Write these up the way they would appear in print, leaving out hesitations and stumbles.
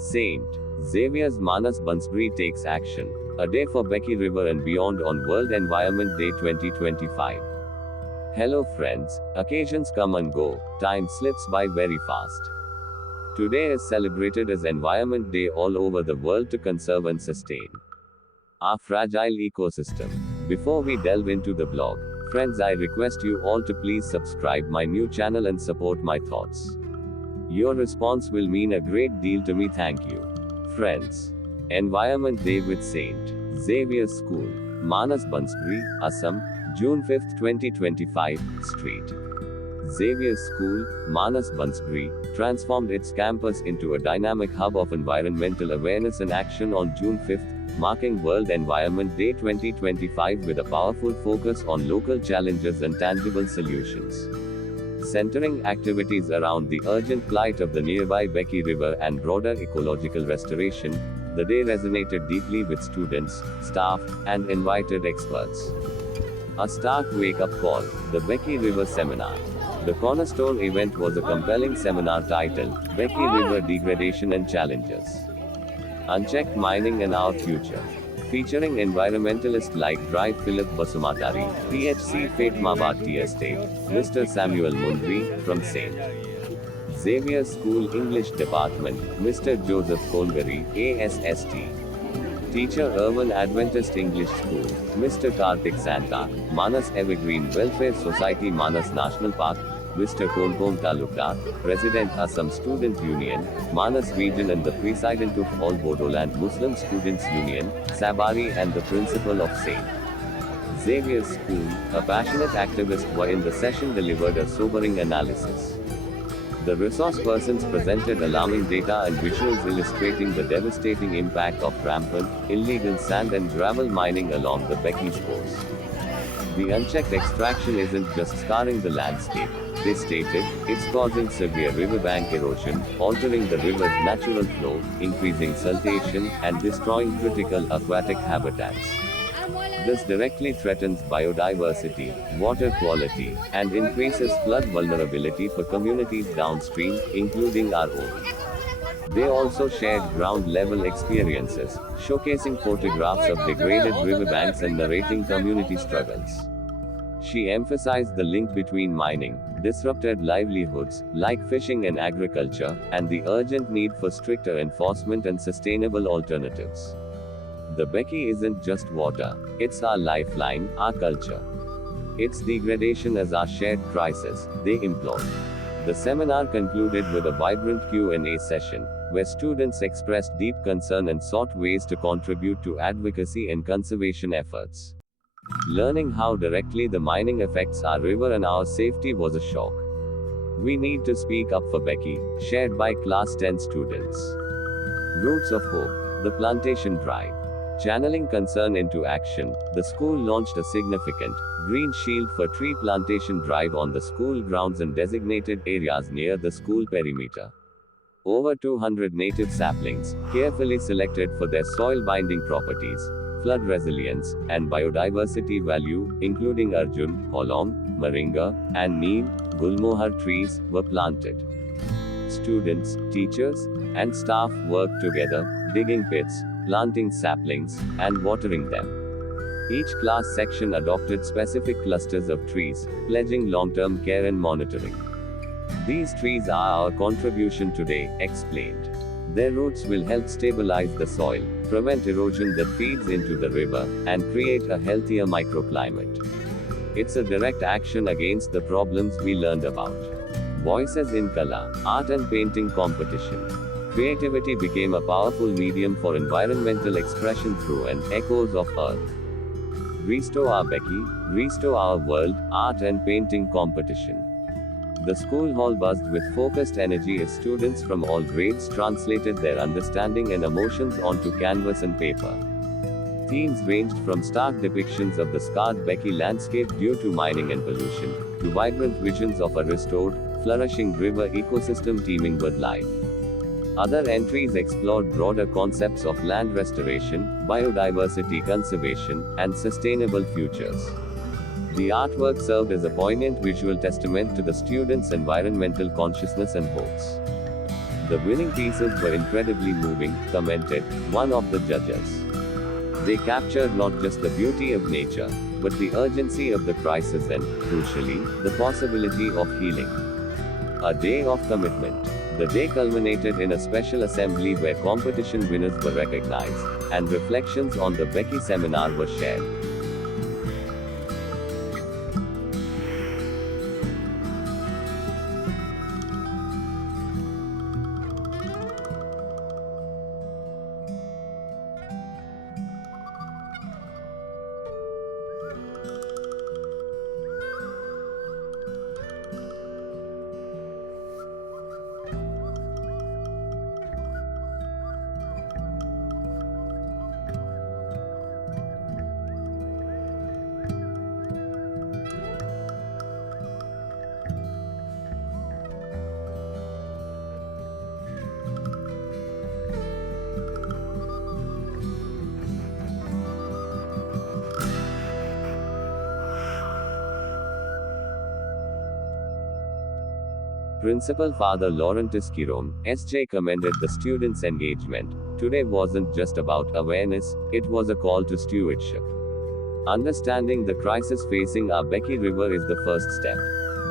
Saint Xavier's Manas Bansbury takes action. A day for Becky River and beyond on World Environment Day 2025. Hello friends, occasions come and go, time slips by very fast. Today is celebrated as Environment Day all over the world to conserve and sustain our fragile ecosystem. Before we delve into the blog, friends, I request you all to please subscribe my new channel and support my thoughts. Your response will mean a great deal to me. Thank you. Friends, Environment Day with St. Xavier's School, Manas Bansbury, Assam, June 5, 2025, Street. Xavier's School, Manas Bansbury, transformed its campus into a dynamic hub of environmental awareness and action on June 5, marking World Environment Day 2025 with a powerful focus on local challenges and tangible solutions. Centering activities around the urgent plight of the nearby Becky River and broader ecological restoration, the day resonated deeply with students, staff, and invited experts. A stark wake-up call, the Becky River Seminar. The cornerstone event was a compelling seminar titled, Becky River Degradation and Challenges. Unchecked Mining and Our Future. Featuring environmentalists like Dr. Philip Basumatari, PhD Fatmabad Tea Estate, Mr. Samuel Mundri, from St. Xavier's School English Department, Mr. Joseph Kolgari, ASST. Teacher Irvin Adventist English School, Mr. Karthik Santa, Manas Evergreen Welfare Society Manas National Park, Mr. Konkom Talukdar, President Assam Student Union, Manas Region and the President of All Bodoland Muslim Students Union, Sabari and the Principal of St. Xavier's School, a passionate activist were in the session delivered a sobering analysis. The resource persons presented alarming data and visuals illustrating the devastating impact of rampant, illegal sand and gravel mining along the Becky's course. The unchecked extraction isn't just scarring the landscape, they stated, it's causing severe riverbank erosion, altering the river's natural flow, increasing siltation, and destroying critical aquatic habitats. This directly threatens biodiversity, water quality, and increases flood vulnerability for communities downstream, including our own. They also shared ground-level experiences, showcasing photographs of degraded riverbanks and narrating community struggles. She emphasized the link between mining, disrupted livelihoods, like fishing and agriculture, and the urgent need for stricter enforcement and sustainable alternatives. The Becky isn't just water, it's our lifeline, our culture. Its degradation is our shared crisis, they implored. The seminar concluded with a vibrant Q&A session, where students expressed deep concern and sought ways to contribute to advocacy and conservation efforts. Learning how directly the mining affects our river and our safety was a shock. We need to speak up for Becky, shared by Class 10 students. Roots of Hope, the Plantation Drive. Channeling concern into action, the school launched a significant, Green Shield for Tree Plantation drive on the school grounds and designated areas near the school perimeter. Over 200 native saplings, carefully selected for their soil-binding properties, flood resilience, and biodiversity value, including Arjun, Holong, Moringa, and Neem, Gulmohar trees, were planted. Students, teachers, and staff worked together, digging pits, planting saplings, and watering them. Each class section adopted specific clusters of trees, pledging long-term care and monitoring. These trees are our contribution today, explained. Their roots will help stabilize the soil, prevent erosion that feeds into the river, and create a healthier microclimate. It's a direct action against the problems we learned about. Voices in Kala, Art and Painting Competition. Creativity became a powerful medium for environmental expression through an Echoes of Earth. Restore Our Becky, Restore Our World, Art and Painting Competition. The school hall buzzed with focused energy as students from all grades translated their understanding and emotions onto canvas and paper. Themes ranged from stark depictions of the scarred Becky landscape due to mining and pollution, to vibrant visions of a restored, flourishing river ecosystem teeming with life. Other entries explored broader concepts of land restoration, biodiversity conservation, and sustainable futures. The artwork served as a poignant visual testament to the students' environmental consciousness and hopes. The winning pieces were incredibly moving, commented one of the judges. They captured not just the beauty of nature, but the urgency of the crisis and, crucially, the possibility of healing. A day of commitment. The day culminated in a special assembly where competition winners were recognized, and reflections on the Becky seminar were shared. Principal Father Laurentis Kiron, SJ commended the students' engagement. Today wasn't just about awareness, it was a call to stewardship. Understanding the crisis facing our Becky River is the first step.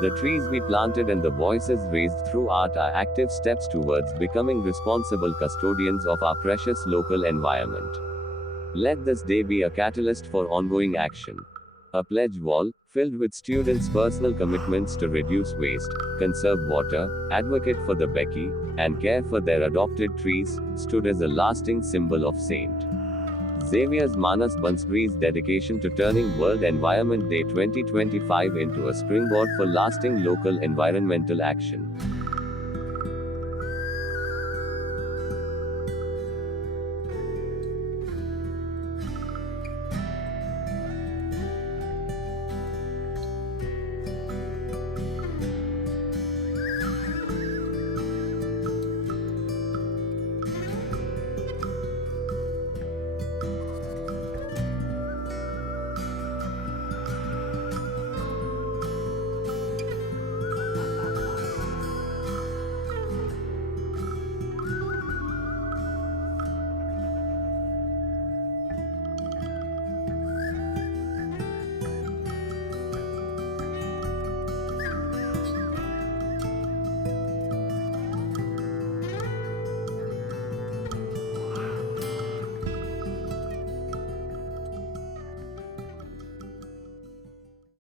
The trees we planted and the voices raised through art are active steps towards becoming responsible custodians of our precious local environment. Let this day be a catalyst for ongoing action. A pledge wall, filled with students' personal commitments to reduce waste, conserve water, advocate for the Becky, and care for their adopted trees, stood as a lasting symbol of St. Xavier's Manas Bansbri's dedication to turning World Environment Day 2025 into a springboard for lasting local environmental action.